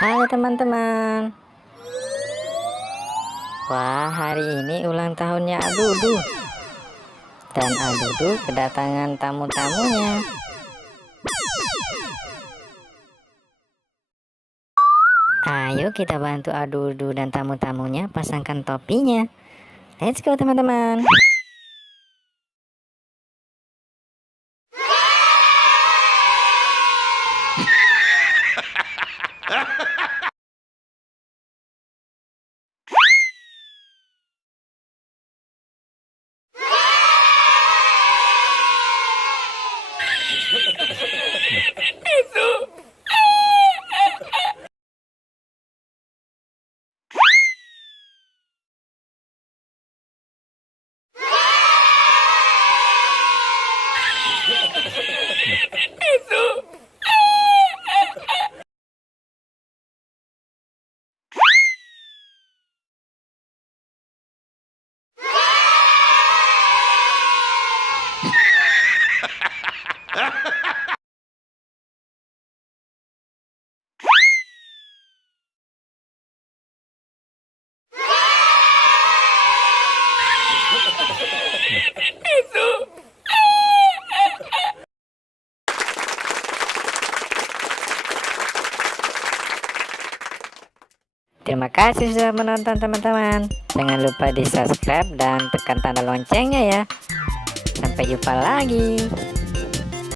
Halo teman-teman. Wah, hari ini ulang tahunnya Adudu. Dan Adudu kedatangan tamu-tamunya. Ayo kita bantu Adudu dan tamu-tamunya pasangkan topinya. Let's go teman-teman. Terima kasih sudah menonton teman-teman. Jangan lupa di subscribe dan tekan tanda loncengnya ya. Sampai jumpa lagi.